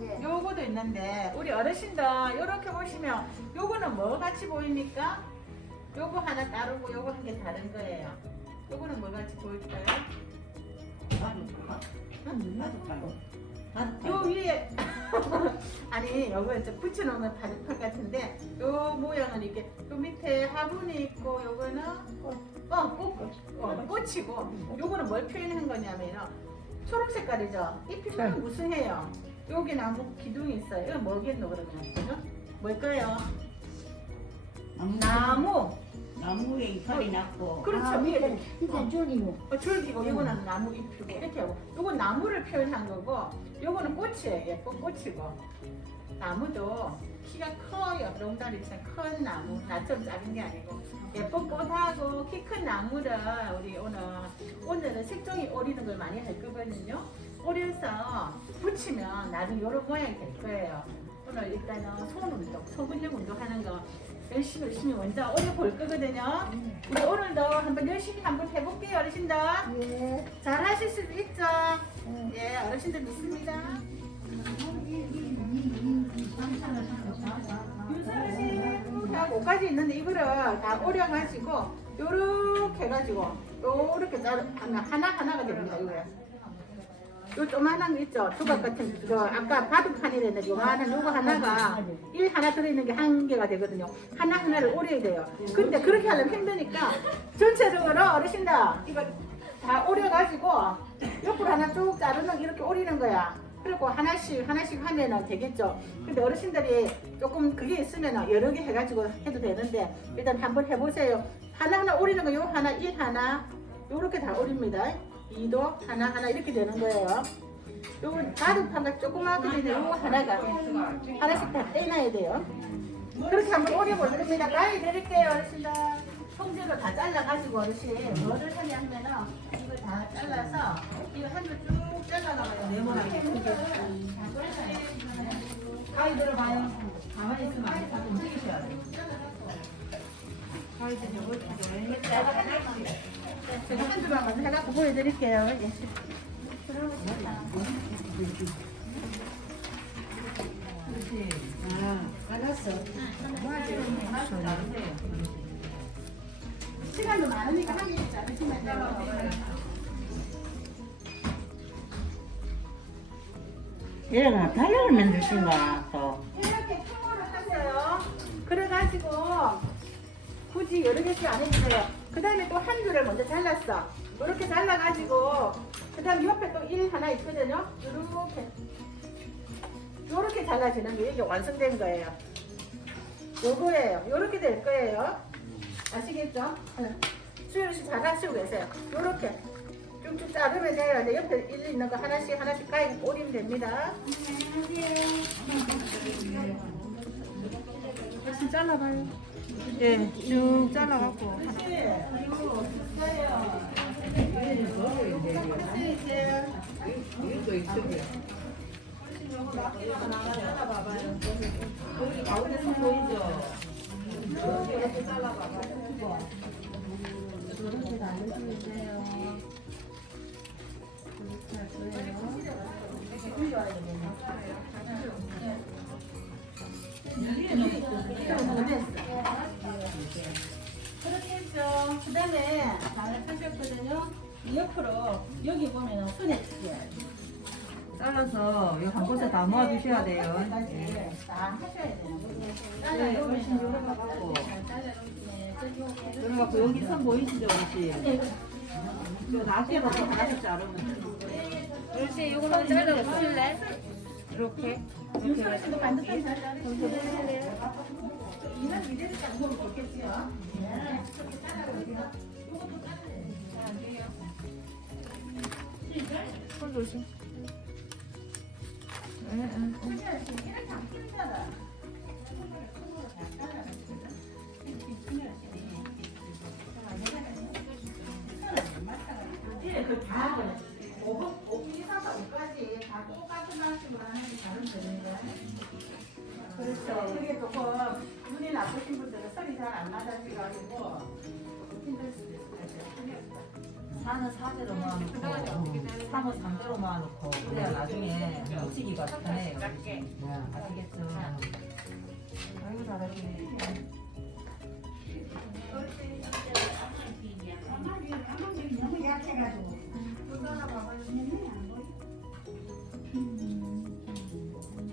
예. 요거도 있는데 우리 어르신들 이렇게 보시면 요거는 뭐 같이 보입니까? 요거 하나 다르고 요거 한 개 다른 거예요. 요거는 뭐 같이 보일까요? 요 위에 아니 요거 이제 붙여놓는 바둑판 같은데 요 모양은 이렇게 요 밑에 화분이 있고 요거는 어, 꽃, 어, 꽃이고 요거는 뭘 표현한 거냐면요 초록 색깔이죠 이 피부는 무슨 해요 여기 나무 기둥이 있어요. 뭐겠노 그러면? 그죠? 뭘까요? 나무. 나무에 이파리 났고. 그렇죠. 아, 위에 이건 이건 줄이고. 어, 줄기고 이거는 나무 잎이고. 이렇게 하고. 이건 나무를 표현한 거고 요거는 꽃이에요. 예쁜 꽃이고. 나무도 키가 커요. 농다리처럼 큰 나무. 나처럼 작은 게 아니고. 예쁜 꽃하고 키 큰 나무를 우리 오늘 오늘은 색종이 오리는 걸 많이 할 거거든요 오려서 붙이면 나중에 이런 모양이 될 거예요 오늘 일단은 손 운동 손 근력 운동하는 거 열심히 열심히 먼저 오려 볼 거거든요 우리 오늘도 한번 열심히 한번 해볼게요 어르신들 예. 잘 하실 수 있죠? 예. 예, 어르신들 믿습니다. 윤서르신 5가지 있는데 이거를 다 오려가지고 요렇게 해가지고 요렇게 자르 하나 하나가 됩니다. 이거요. 요 조만한 거 있죠? 조각 같은 거 아까 바둑판이랬는데 요만한 요거 하나가 일 하나 들어있는 게 한 개가 되거든요. 하나 하나를 오려야 돼요. 근데 그렇게 하려면 힘드니까 전체적으로 어르신들 이거 다 오려가지고 옆으로 하나 쭉 자르는 이렇게 오리는 거야. 그리고 하나씩 하나씩 하면은 되겠죠. 근데 어르신들이 조금 그게 있으면 여러 개 해가지고 해도 되는데 일단 한번 해보세요. 하나 하나 오리는 거 요 하나 일 하나 요렇게 다 오립니다. 이도 하나 하나 이렇게 되는 거예요. 요건 바둑판가 조그맣거든요. 요거 하나가 하나씩 다 떼놔야 돼요. 그렇게 한번 오려볼 겁니다. 가위 드릴게요, 어르신들. 통째로 다 잘라가지고 어르신 뭐를 하냐면은 이걸 다 잘라서 이거 한줄쭉 잘라가요. 네모나게. 가위 들어봐요. 가만히 있으면 안 돼. 움직이셔야 돼. 가위 좀. 제가 한 줄만 먼저 해갖고 보여드릴게요. 예. 시간도 많으니까 하기 잘하시면 돼요. 얘가 달력을 만드신가 또 이렇게 통으로 하세요. 그래가지고 굳이 여러 개씩 안 해도 돼요. 그 다음에 또 한 줄을 먼저 잘랐어. 이렇게 잘라가지고 그 다음 옆에 또 일 하나 있거든요. 이렇게 이렇게 잘라지는 게 이게 완성된 거예요. 요거예요. 요렇게 될 거예요. 아시겠죠? 수현 씨 잘하시고 계세요. 요렇게 쭉쭉 자르면 돼요. 근데 옆에 일 있는 거 하나씩 하나씩 가위 오리면 됩니다. 다시 잘라봐요. 예, 쭉 잘라갖고. 가운 그렇게 했죠. 그 다음에 잘 하셨거든요. 이 옆으로 여기 보면 손에 튀겨요. 잘라서 이한 곳에 다 모아두셔야 돼요. 예. 다 하셔야 돼요. 네, 요거 갖고. 그래갖고 여기 선 보이시죠, 어르신? 저 낮게부터 하나씩 자르면 어르신 이걸로 잘라 보실래? 이렇게 윤서 씨도 반듯한 잘 잡으면 좋겠지요. 손 조심. 그다 5분, 5분 이상서 5까지 다 똑같은 방식으로 하는 게 다른 거예요. 그렇죠. 그게 조금 눈 이 나쁘신 분들은 설이 잘안 나가지고 힘들 수도 있어요. 4는 4대로 모아놓고 3은 3대로 모아놓고 그래야 나중에 붙이기가 편해요. 아시겠죠? 아이고 잘하시네.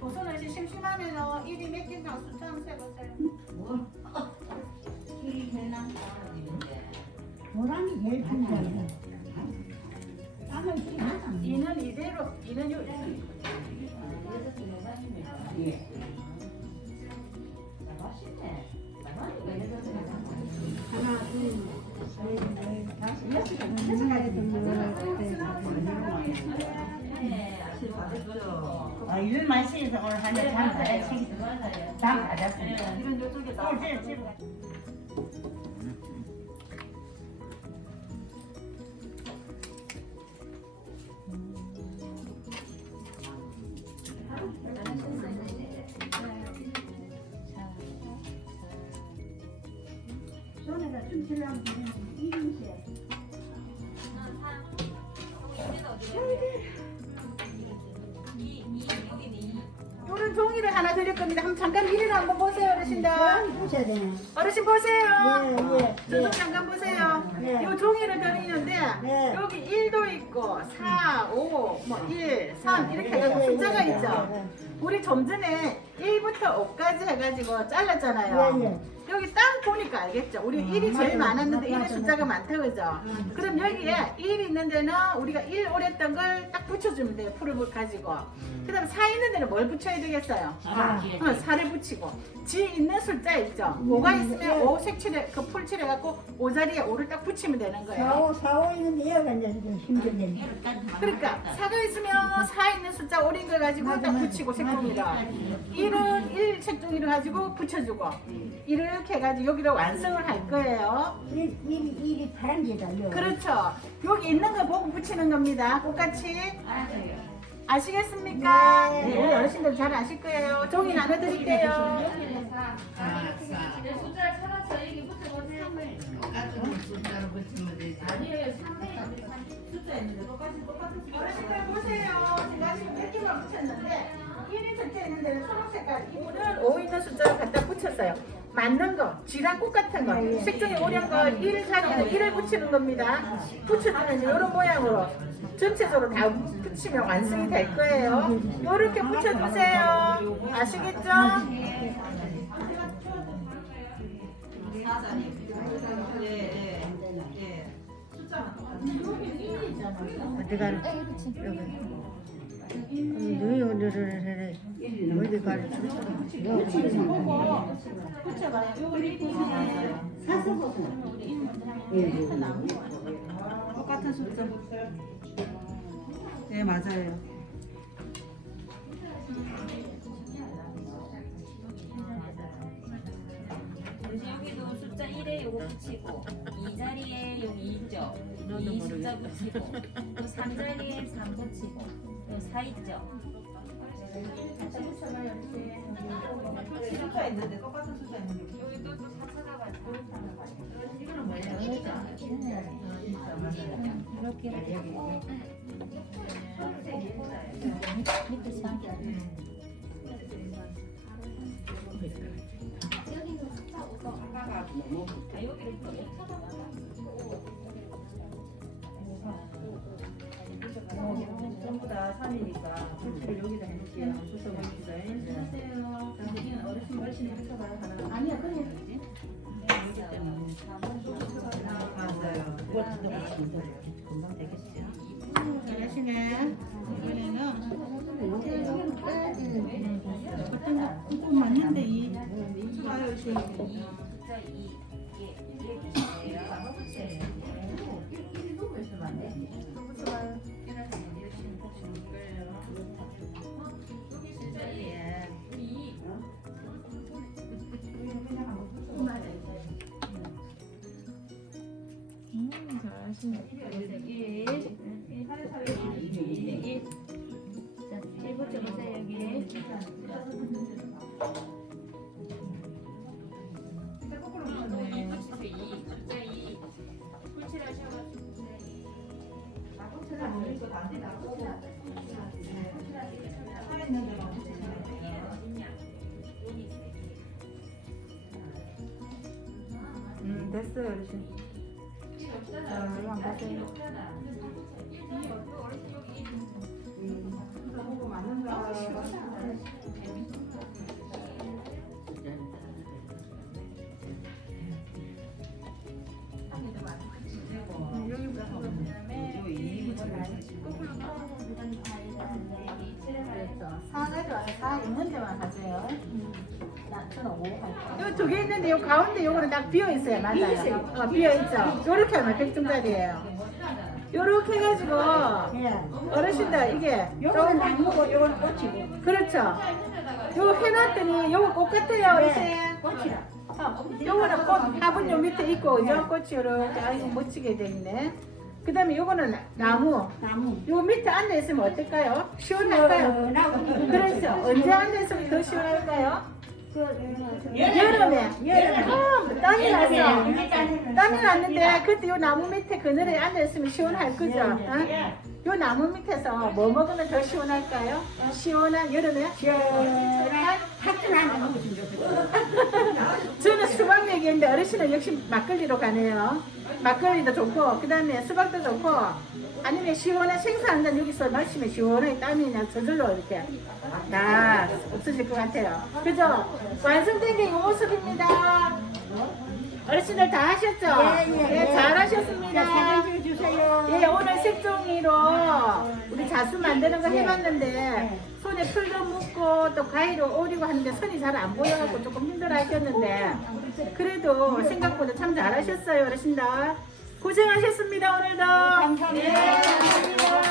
보선은 씨 심심하면 일이 몇 개가 숫자 한번 세보세요. 이는 이대로 이는 요 아, 일 마시면서 오늘 한잔 잠 잘했어. 잠 잘했습니다. 이런 요쪽에 나. 오늘 제일 제일 요런 종이를 하나 드릴 겁니다. 한번 잠깐 미리를 한번 보세요, 어르신들. 보셔야 되네. 어르신 보세요. 예, 예, 저좀 잠깐 보세요. 네. 요 종이를 드리는데 네. 여기 1도 있고 4, 5, 뭐 1, 3 이렇게 예, 숫자가 예, 있죠. 예, 우리 좀 전에 1부터 5까지 해가지고 잘랐잖아요. 예, 예. 여기 딱 보니까 알겠죠? 우리 1이 제일 맞아요. 많았는데 1의 맞아요. 숫자가 많다 그죠? 그럼 여기에 1 있는 데는 우리가 1 오랬던 걸 딱 붙여주면 돼요. 풀을 가지고. 그 다음에 4 있는 데는 뭘 붙여야 되겠어요? 아, 어, 4를 붙이고. 지 있는 숫자 있죠? 5가 있으면 5 색칠해, 그 풀칠해갖고 5 자리에 5를 딱 붙이면 되는 거예요. 사오 사오 있는데 얘가 이제 좀 힘들네. 그러니까 4가 있으면 4 있는 숫자 오린 걸 가지고 딱. 붙이고 색종이를 1은 1 색종이를 가지고 붙여주고 이렇게 해가지고 여기를 완성을 할 거예요. 일 일이 일이 파란 게다 요. 그렇죠. 여기 있는 거 보고 붙이는 겁니다. 똑같이 아시겠습니까? 네. 네, 우리 어르신들 잘 아실 거예요. 종이 나눠드릴게요. 숫자를 찾아서 여기 붙여보세요. 어르신들 보세요. 지금 몇 개만 붙였는데 1이 적혀 있는 데는 초록 색깔, 이분은 5 있는 숫자를 갖다 붙였어요. 맞는 거, 쥐랑 꽃 같은 거, 색종이 오련 거1 자리에는 1을 붙이는 겁니다. 붙여주면 이런 모양으로 전체적으로 다 붙이면 완성이 될 거예요. 이렇게 붙여주세요. 아시겠죠? 예. 예. 어디 가는? 여기. 어디 1이잖아요. 똑같은 숫자. 네, 맞아요. 그래서 여기도 숫자 1에 요거 붙이고 이 자리에 여기 2있죠. 이 숫자 붙이고 또 3 자리에 3 붙이고 또4 있죠. 숫자 있는데 똑같은 숫자 있는데. 여기 또또 4 찾아가지고 이거는 뭐예요? 숫자. 진짜 맞아요. 이렇게 해가지고 아 여기를 또 전부 다 3이니까 풀칠을 여기다 해놓을게요. 숫자 보입니다. 안녕하세요. 당신은 어르신 어르신이 펼쳐봐요. 하나. 아니야, 그냥 맞아요. 금방 되겠죠. 잘하시네. 이번에는 어떤 거 조금 맞는데 이 좋아요, 2 이게 이게 주세요. 됐어요 어르신. 자 이거 안 맞는가? 사내도 와서 사 있는 데만 가세요. 요 두 개 있는데 요 가운데 요거는 딱 비어 있어요, 맞아요. 어, 비어 있죠. 요렇게 하면 백중짜리예요. 요렇게 해가지고 예. 어르신들 이게 요거는 나무고 요거는 꽃이고. 그렇죠. 요 해놨더니 요거 꽃 같아요, 어르신. 꽃이라. 어, 요거는 꽃 화분 요 밑에 있고 그죠? 꽃이 이렇게 아이고 멋지게 돼 있네. 그 다음에 요거는 나무. 나무. 요 밑에 앉아 있으면 어떨까요? 시원할까요? 나무. 그렇죠. 언제 앉아 있으면 더 시원할까요? 그, 그, 여름에. 여름에. 어, 땀이 났어. 땀이 났는데 그때 요 나무 밑에 그늘에 앉아 있으면 시원할 거죠? 어? 요 나무 밑에서 뭐 먹으면 더 시원할까요? 시원한 여름에? 시원한 먹으시면 좋겠어요. 저는 수박 얘기했는데 어르신은 역시 막걸리로 가네요. 막걸리도 좋고 그 다음에 수박도 좋고 아니면 시원한 생수 한잔 여기서 마시면 시원하게 땀이 그냥 저절로 이렇게 다 없어질 것 같아요. 그죠? 완성된 게 이 모습입니다. 어르신들 다 하셨죠? 예, 예, 예. 잘하셨습니다. 사진 주세요. 예, 오늘 색종이로 우리 자수 만드는 거 예. 해봤는데 예. 손에 풀도 묻고 또 가위로 오리고 하는데 손이 잘 안 보여갖고 조금 힘들어 하셨는데 그래도 생각보다 참 잘하셨어요 어르신들 고생하셨습니다 오늘도. 네, 감사합니다. 네, 감사합니다.